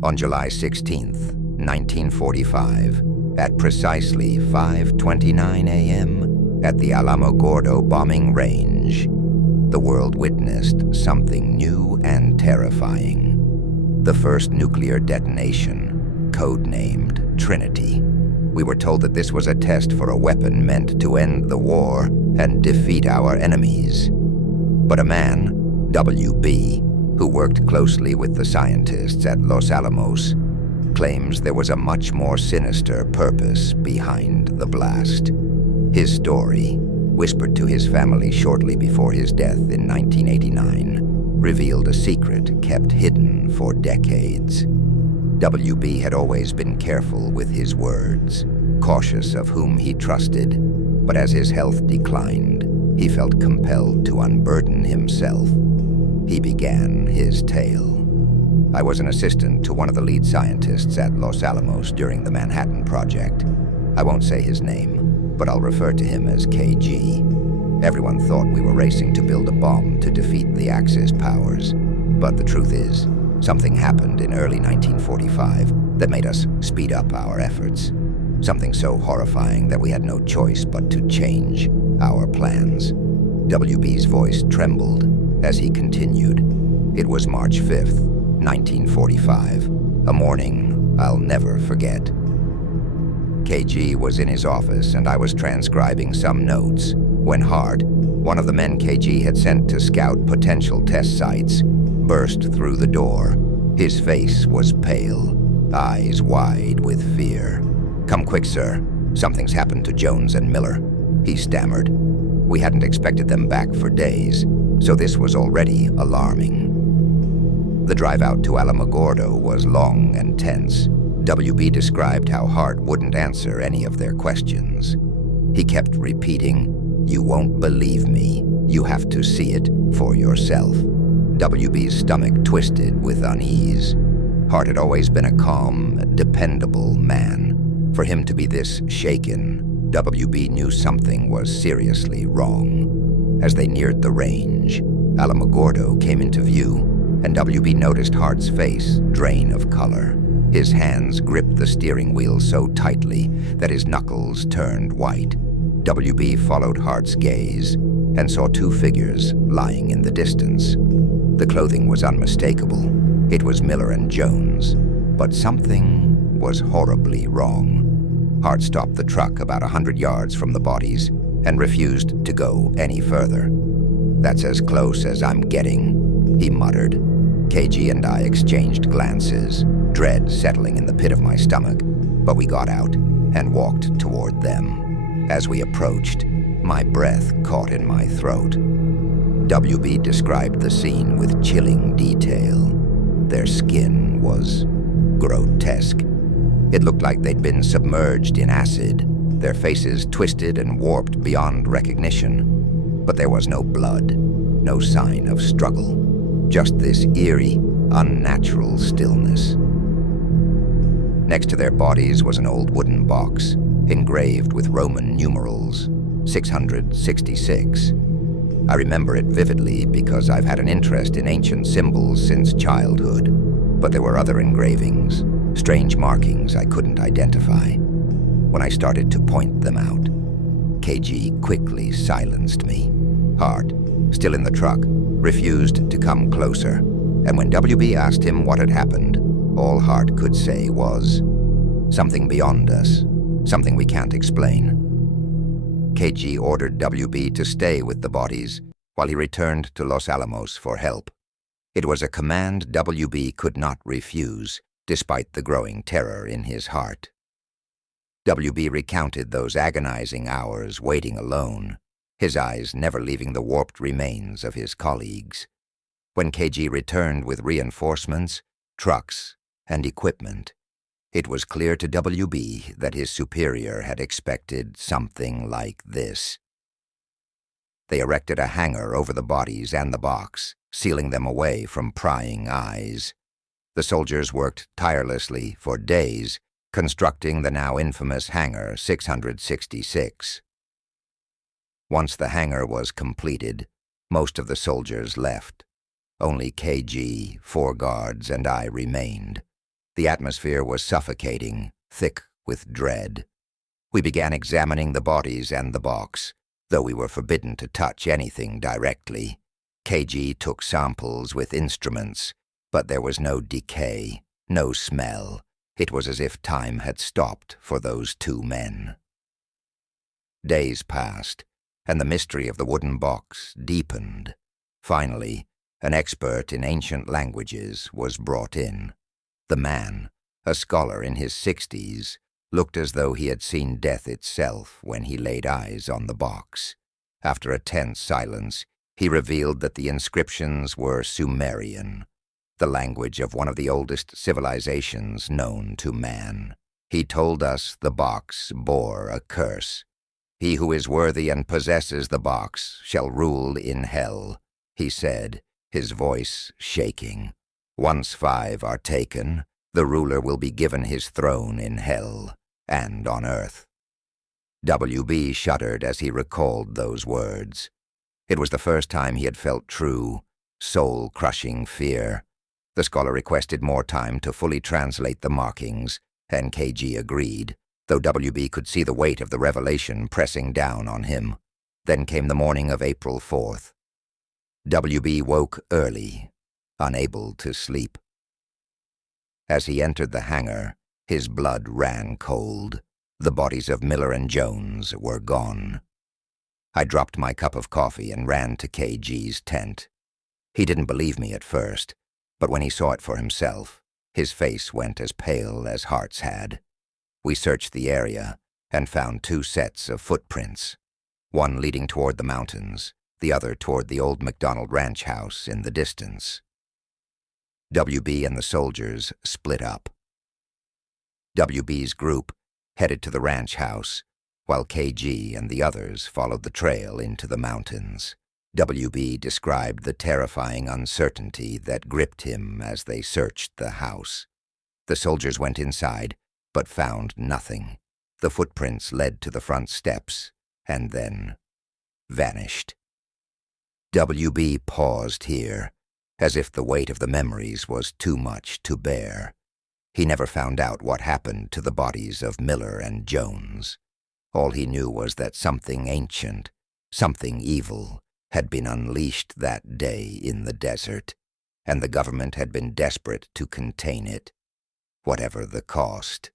On July 16th, 1945, at precisely 5:29 a.m. at the Alamogordo bombing range, the world witnessed something new and terrifying. The first nuclear detonation, codenamed Trinity. We were told that this was a test for a weapon meant to end the war and defeat our enemies. But a man, W.B., who worked closely with the scientists at Los Alamos, claims there was a much more sinister purpose behind the blast. His story, whispered to his family shortly before his death in 1989, revealed a secret kept hidden for decades. W.B. had always been careful with his words, cautious of whom he trusted, but as his health declined, he felt compelled to unburden himself. He began his tale. I was an assistant to one of the lead scientists at Los Alamos during the Manhattan Project. I won't say his name, but I'll refer to him as KG. Everyone thought we were racing to build a bomb to defeat the Axis powers. But the truth is, something happened in early 1945 that made us speed up our efforts. Something so horrifying that we had no choice but to change our plans. WB's voice trembled as he continued. It was March 5th, 1945, a morning I'll never forget. KG was in his office and I was transcribing some notes when Hart, one of the men KG had sent to scout potential test sites, burst through the door. His face was pale, eyes wide with fear. "Come quick, sir. Something's happened to Jones and Miller," he stammered. We hadn't expected them back for days, so this was already alarming. The drive out to Alamogordo was long and tense. WB described how Hart wouldn't answer any of their questions. He kept repeating, "You won't believe me. You have to see it for yourself." WB's stomach twisted with unease. Hart had always been a calm, dependable man. For him to be this shaken, WB knew something was seriously wrong. As they neared the range, Alamogordo came into view, and WB noticed Hart's face drain of color. His hands gripped the steering wheel so tightly that his knuckles turned white. WB followed Hart's gaze and saw two figures lying in the distance. The clothing was unmistakable. It was Miller and Jones, but something was horribly wrong. Hart stopped the truck about 100 yards from the bodies and refused to go any further. "That's as close as I'm getting," he muttered. KG and I exchanged glances, dread settling in the pit of my stomach, but we got out and walked toward them. As we approached, my breath caught in my throat. WB described the scene with chilling detail. Their skin was grotesque. It looked like they'd been submerged in acid, their faces twisted and warped beyond recognition. But there was no blood, no sign of struggle, just this eerie, unnatural stillness. Next to their bodies was an old wooden box, engraved with Roman numerals, 666. I remember it vividly because I've had an interest in ancient symbols since childhood, but there were other engravings, strange markings I couldn't identify. When I started to point them out, KG quickly silenced me. Hart, still in the truck, refused to come closer, and when WB asked him what had happened, all Hart could say was, "Something beyond us, something we can't explain." KG ordered WB to stay with the bodies while he returned to Los Alamos for help. It was a command WB could not refuse, despite the growing terror in his heart. WB recounted those agonizing hours waiting alone, his eyes never leaving the warped remains of his colleagues. When KG returned with reinforcements, trucks, and equipment, it was clear to WB that his superior had expected something like this. They erected a hangar over the bodies and the box, sealing them away from prying eyes. The soldiers worked tirelessly for days, constructing the now infamous Hangar 666. Once the hangar was completed, most of the soldiers left. Only KG, 4 guards, and I remained. The atmosphere was suffocating, thick with dread. We began examining the bodies and the box, though we were forbidden to touch anything directly. KG took samples with instruments, but there was no decay, no smell. It was as if time had stopped for those two men. Days passed, and the mystery of the wooden box deepened. Finally, an expert in ancient languages was brought in. The man, a scholar in his 60s, looked as though he had seen death itself when he laid eyes on the box. After a tense silence, he revealed that the inscriptions were Sumerian, the language of one of the oldest civilizations known to man. He told us the box bore a curse. "He who is worthy and possesses the box shall rule in hell," he said, his voice shaking. "Once 5 are taken, the ruler will be given his throne in hell and on earth." WB shuddered as he recalled those words. It was the first time he had felt true, soul-crushing fear. The scholar requested more time to fully translate the markings, and KG agreed, though WB could see the weight of the revelation pressing down on him. Then came the morning of April 4th. WB woke early, unable to sleep. As he entered the hangar, his blood ran cold. The bodies of Miller and Jones were gone. I dropped my cup of coffee and ran to KG's tent. He didn't believe me at first, but when he saw it for himself, his face went as pale as Hart's had. We searched the area and found 2 sets of footprints, one leading toward the mountains, the other toward the old McDonald ranch house in the distance. WB and the soldiers split up. WB's group headed to the ranch house, while KG and the others followed the trail into the mountains. WB described the terrifying uncertainty that gripped him as they searched the house. The soldiers went inside, but found nothing. The footprints led to the front steps, and then vanished. WB paused here, as if the weight of the memories was too much to bear. He never found out what happened to the bodies of Miller and Jones. All he knew was that something ancient, something evil, had been unleashed that day in the desert, and the government had been desperate to contain it, whatever the cost.